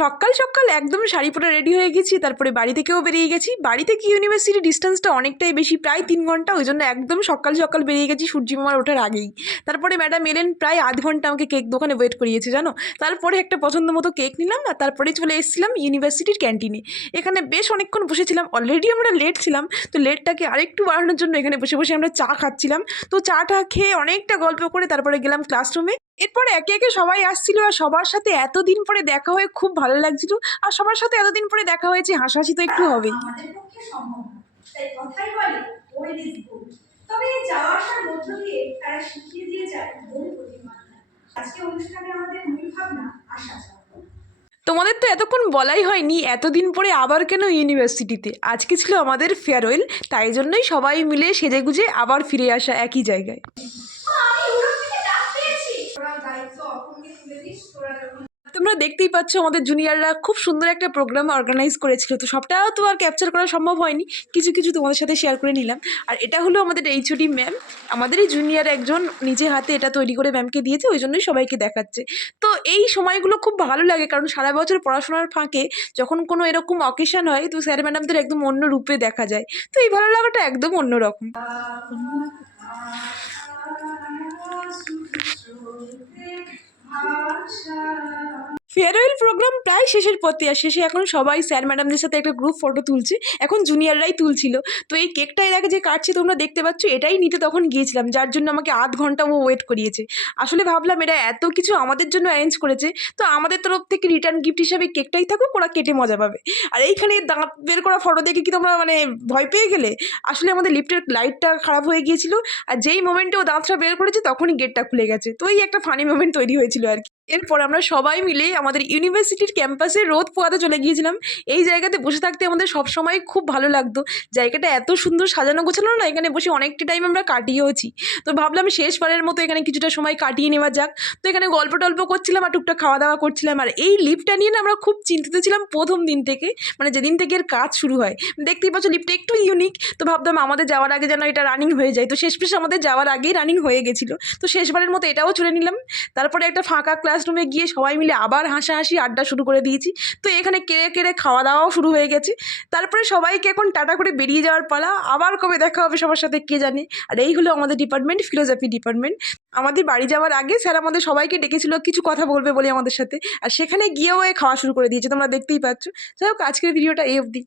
সকাল সকাল একদম শাড়ি পরে রেডি হয়ে গেছি, তারপরে বাড়ি থেকেও বেরিয়ে গেছি। বাড়ি থেকে ইউনিভার্সিটি ডিস্টেন্সটা অনেকটাই বেশি, প্রায় 3 ঘন্টা, ওই জন্য একদম সকাল সকাল বেরিয়ে গেছি সূর্যিমামার ওঠার আগেই। তারপরে ম্যাডাম এলেন, প্রায় আধ ঘন্টা আমাকে কেক দোকানে ওয়েট করিয়েছে জানো। তারপরে একটা পছন্দ মতো কেক নিলাম আর তারপরে চলে এসেছিলাম ইউনিভার্সিটির ক্যান্টিনে। এখানে বেশ অনেকক্ষণ বসেছিলাম, অলরেডি আমরা লেট ছিলাম, তো লেটটাকে আরেকটু বাড়ানোর জন্য এখানে বসে বসে আমরা চা খাচ্ছিলাম। তো চাটা খেয়ে অনেকটা গল্প করে তারপরে গেলাম ক্লাসরুমে। এরপর একে একে সবাই আসছিল আর সবার সাথে এতদিন পরে দেখা হয়ে খুব ভালো লাগছিল। আর সবার সাথে এতদিন পরে দেখা হয়েছে, হাসাহাসি তো একটু হবেই। আমাদের পক্ষে সম্ভব না, তাই কথাই বলে ওল্ড ইজ গোল্ড। তবে এই যাওয়া আসার মধ্য দিয়ে তারা শিখিয়ে দিয়ে যায় বহু প্রতিমান। আজকে অনুষ্ঠানে আমাদের মূল ভাবনা আসা যাওয়া। তোমাদের তো এতক্ষণ বলাই হয়নি এতদিন পরে আবার কেন ইউনিভার্সিটিতে। আজকে ছিল আমাদের ফেয়ারওয়েল, তাই জন্যই সবাই মিলে সেজেগুজে আবার ফিরে আসা একই জায়গায়। আমি উড়ো থেকে ডাক পেয়েছি, তোরা দায়িত্ব অপরকে তুলে দিস। তোরা যখন তোমরা দেখতেই পাচ্ছ আমাদের জুনিয়ররা খুব সুন্দর একটা প্রোগ্রাম অর্গানাইজ করেছিল, তো সবটা তো আর ক্যাপচার করা সম্ভব হয়নি, কিছু কিছু তোমাদের সাথে শেয়ার করে নিলাম। আর এটা হলো আমাদের এইচওডি ম্যাম, আমাদেরই জুনিয়র একজন নিজে হাতে এটা তৈরি করে ম্যামকে দিয়েছে, ওই জন্যই সবাইকে দেখাচ্ছে। তো এই সময়গুলো খুব ভালো লাগে, কারণ সারা বছর পড়াশোনার ফাঁকে যখন কোনো এরকম অকেশন হয় তো স্যার ম্যাডামদের একদম অন্য রূপে দেখা যায়। তো এই ভালো লাগাটা একদম অন্যরকম। ফেয়ারওয়েল প্রোগ্রাম প্রায় শেষের পথে, আর শেষে এখন সবাই স্যার ম্যাডামদের সাথে একটা গ্রুপ ফটো তুলছে, এখন জুনিয়ররাই তুলছিল। তো এই কেকটা এর আগে যে কাটছে তোমরা দেখতে পাচ্ছ, এটাই নিতে তখন গিয়েছিলাম, যার জন্য আমাকে আধ ঘন্টা ও ওয়েট করিয়েছে। আসলে ভাবলাম এরা এত কিছু আমাদের জন্য অ্যারেঞ্জ করেছে, তো আমাদের তরফ থেকে রিটার্ন গিফট হিসাবে কেকটাই থাকুক, ওরা কেটে মজা পাবে। আর এইখানে দাঁত বের করা ফটো দেখে কি তোমরা মানে ভয় পেয়ে গেলে? আসলে আমাদের লিফটের লাইটটা খারাপ হয়ে গিয়েছিল, আর যেই মোমেন্টে ও দাঁতটা বের করেছে তখনই গেটটা খুলে গেছে, তো এই একটা ফানি মোমেন্ট তৈরি হয়েছিল আর কি। এরপর আমরা সবাই মিলে আমাদের ইউনিভার্সিটির ক্যাম্পাসে রোদ পোয়াতে চলে গিয়েছিলাম। এই জায়গাতে বসে থাকতে আমাদের সবসময় খুব ভালো লাগতো, জায়গাটা এত সুন্দর সাজানো গোছানো না, এখানে বসে অনেকটা টাইম আমরা কাটিয়েওছি। তো ভাবলাম শেষবারের মতো এখানে কিছুটা সময় কাটিয়ে নেওয়া যাক। তো এখানে গল্প টল্প করছিলাম আর টুকটাক খাওয়া দাওয়া করছিলাম। আর এই লিফটটা নিয়ে না আমরা খুব চিন্তিত ছিলাম প্রথম দিন থেকে, মানে যেদিন থেকে এর কাজ শুরু হয়। দেখতেই পাচ্ছ লিফটটা একটু ইউনিক, তো ভাবতাম আমাদের যাওয়ার আগে যেন এটা রানিং হয়ে যায়, তো শেষমেশ আমাদের যাওয়ার আগেই রানিং হয়ে গেছিলো। তো শেষবারের মতো এটাও চলে নিলাম। তারপরে একটা ফাঁকা ক্লাসরুমে গিয়ে সবাই মিলে আবার হাসাহাসি আড্ডা শুরু করে দিয়েছি। তো এখানে কেড়ে কেড়ে খাওয়া দাওয়াও শুরু হয়ে গেছে। তারপরে সবাইকে এখন টাটা করে বেরিয়ে যাওয়ার পালা, আবার কবে দেখা হবে সবার সাথে কে জানে। আর এই হলো আমাদের ডিপার্টমেন্ট, ফিলোজফি ডিপার্টমেন্ট। আমাদের বাড়ি যাওয়ার আগে স্যার আমাদের সবাইকে ডেকেছিল কিছু কথা বলবে বলে আমাদের সাথে, আর সেখানে গিয়েও খাওয়া শুরু করে দিয়েছে, তোমরা দেখতেই পাচ্ছ। যাই হোক, আজকের ভিডিওটা এই অবধি।